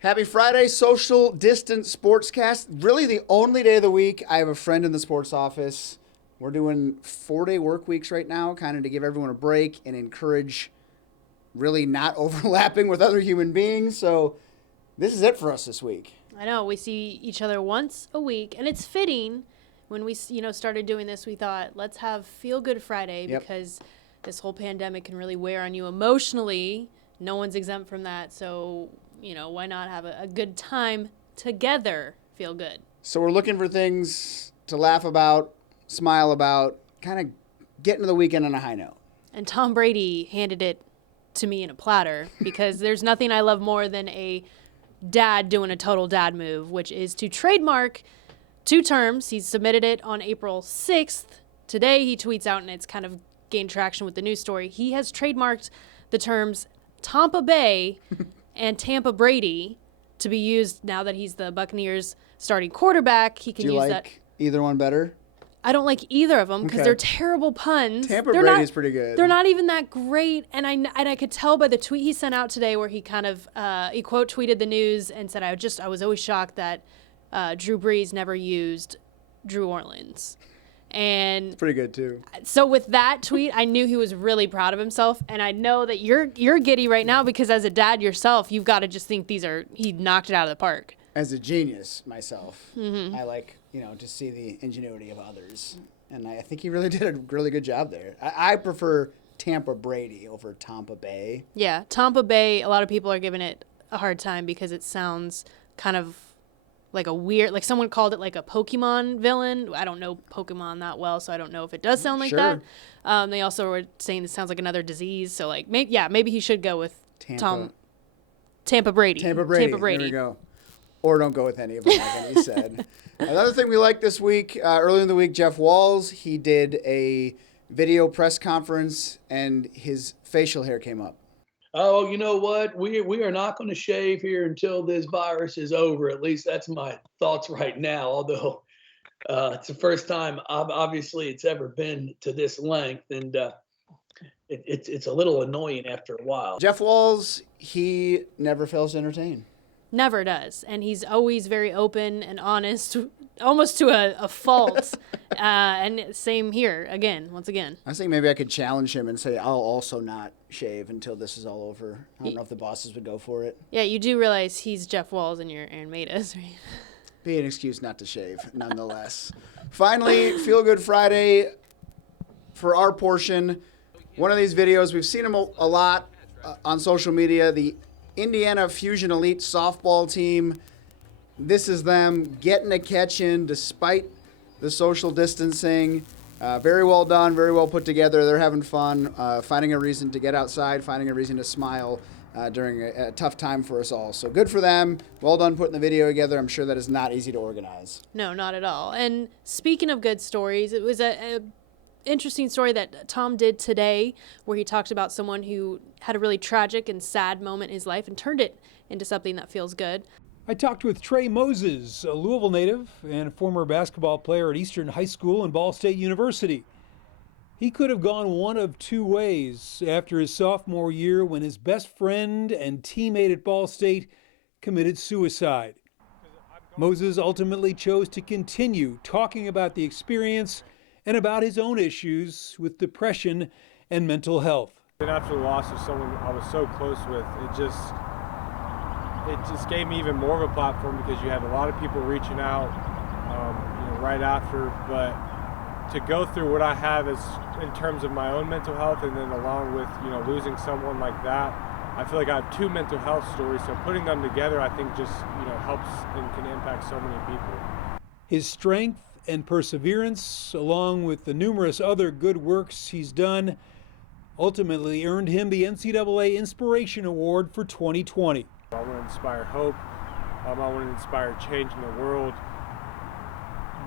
Happy Friday, social distance sportscast. Really the only day of the week I have a friend in the sports office. We're doing 4-day work weeks right now, kind of to give everyone a break and encourage really not overlapping with other human beings. So this is it for us this week. I know, we see each other once a week, and it's fitting. When we, started doing this, we thought, let's have Feel Good Friday because this whole pandemic can really wear on you emotionally. No one's exempt from that, so why not have a good time together, feel good. So we're looking for things to laugh about, smile about, kind of get into the weekend on a high note. And Tom Brady handed it to me in a platter because there's nothing I love more than a dad doing a total dad move, which is to trademark 2 terms. He's submitted it on April 6th. Today he tweets out, and it's kind of gained traction with the news story. He has trademarked the terms Tampa Bay and Tampa Brady to be used now that he's the Buccaneers starting quarterback. He can use that. Do you like either one better? I don't like either of them because they're terrible puns. Tampa Brady's pretty good. They're not even that great, and I could tell by the tweet he sent out today where he kind of he quote tweeted the news and said, I was always shocked that Drew Brees never used Drew Orleans. And it's pretty good too. So with that tweet, I knew he was really proud of himself, and I know that you're giddy right now because as a dad yourself, you've got to just think he knocked it out of the park. As a genius myself, I like to see the ingenuity of others, and I think he really did a really good job there. I prefer Tampa Brady over Tampa Bay. Yeah, Tampa Bay. A lot of people are giving it a hard time because it sounds kind of like a weird, like someone called it like a Pokemon villain. I don't know Pokemon that well, so I don't know if it does sound like that. They also were saying it sounds like another disease. So like, maybe he should go with Tampa Brady. Tampa Brady. There we go. Or don't go with any of them, like he said. Another thing we liked this week, earlier in the week, Jeff Walz, he did a video press conference, and his facial hair came up. Oh, you know what? We are not going to shave here until this virus is over. At least that's my thoughts right now. Although it's the first time, obviously, it's ever been to this length, and it's a little annoying after a while. Jeff Walz, he never fails to entertain. Never does, and he's always very open and honest, almost to a fault. And same here, once again. I think maybe I could challenge him and say I'll also not shave until this is all over. I don't know if the bosses would go for it. Yeah, you do realize he's Jeff Walz and you're Aaron Matas, right? Be an excuse not to shave, nonetheless. Finally, Feel Good Friday for our portion. One of these videos, we've seen them a lot on social media. The Indiana Fusion Elite softball team. This is them getting a catch in despite the social distancing. Very well done, very well put together. They're having fun, finding a reason to get outside, finding a reason to smile during a tough time for us all. So good for them. Well done putting the video together. I'm sure that is not easy to organize. No, not at all. And speaking of good stories, it was a interesting story that Tom did today where he talked about someone who had a really tragic and sad moment in his life and turned it into something that feels good. I talked with Trey Moses, a Louisville native and a former basketball player at Eastern High School and Ball State University. He could have gone one of 2 ways after his sophomore year when his best friend and teammate at Ball State committed suicide. Moses ultimately chose to continue talking about the experience and about his own issues with depression and mental health. And after the loss of someone I was so close with, it just gave me even more of a platform because you had a lot of people reaching out, right after. But to go through what I have as in terms of my own mental health, and then along with losing someone like that, I feel like I have 2 mental health stories. So putting them together, I think just helps and can impact so many people. His strength and perseverance, along with the numerous other good works he's done, ultimately earned him the NCAA Inspiration Award for 2020. I want to inspire hope. I want to inspire change in the world.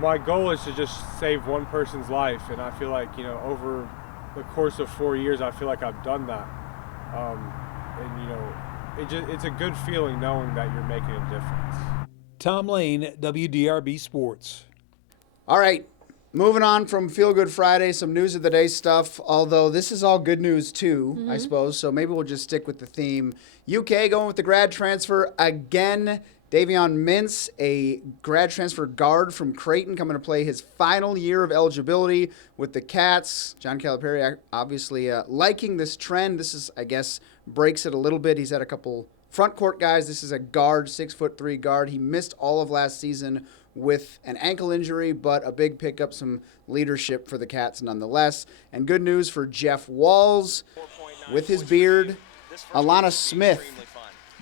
My goal is to just save one person's life, and I feel like, over the course of 4 years, I feel like I've done that. It's a good feeling knowing that you're making a difference. Tom Lane, WDRB Sports. All right, Moving on from Feel Good Friday, some news of the day stuff, although this is all good news too, I suppose, so maybe we'll just stick with the theme. UK going with the grad transfer again. Davion Mintz, a grad transfer guard from Creighton, coming to play his final year of eligibility with the Cats. John Calipari obviously liking this trend. This is, I guess, breaks it a little bit. He's had a couple front court guys. This is a guard, 6'3" guard. He missed all of last season with an ankle injury, but a big pickup, some leadership for the Cats nonetheless. And good news for Jeff Walls with his beard. Alana Smith,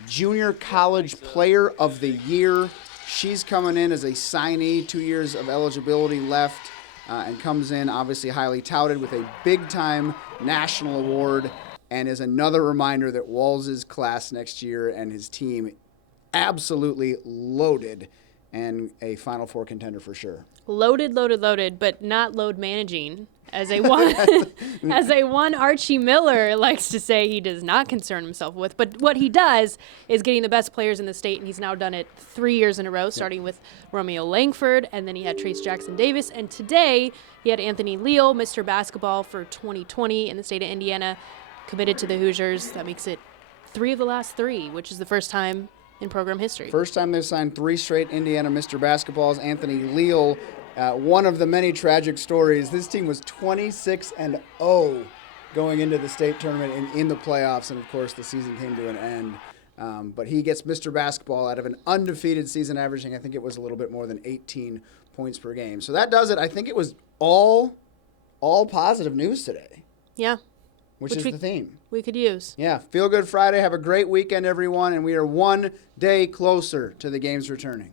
Junior College Player of the Year. She's coming in as a signee, 2 years of eligibility left, and comes in obviously highly touted with a big-time national award, and is another reminder that Walls' class next year and his team absolutely loaded and a Final Four contender for sure. Loaded, but not load managing. As a one Archie Miller likes to say he does not concern himself with. But what he does is getting the best players in the state, and he's now done it 3 years in a row, starting with Romeo Langford, and then he had Trace Jackson Davis. And today he had Anthony Leal, Mr. Basketball for 2020 in the state of Indiana, committed to the Hoosiers. That makes it 3 of the last 3, which is the first time in program history. First time they've signed 3 straight Indiana Mr. Basketballs. Anthony Leal, one of the many tragic stories. This team was 26-0 going into the state tournament and in the playoffs, and of course the season came to an end. But he gets Mr. Basketball out of an undefeated season, averaging, I think it was a little bit more than 18 points per game. So that does it. I think it was all positive news today. Yeah. Which is the theme. We could use. Yeah, Feel Good Friday. Have a great weekend, everyone, and we are one day closer to the games returning.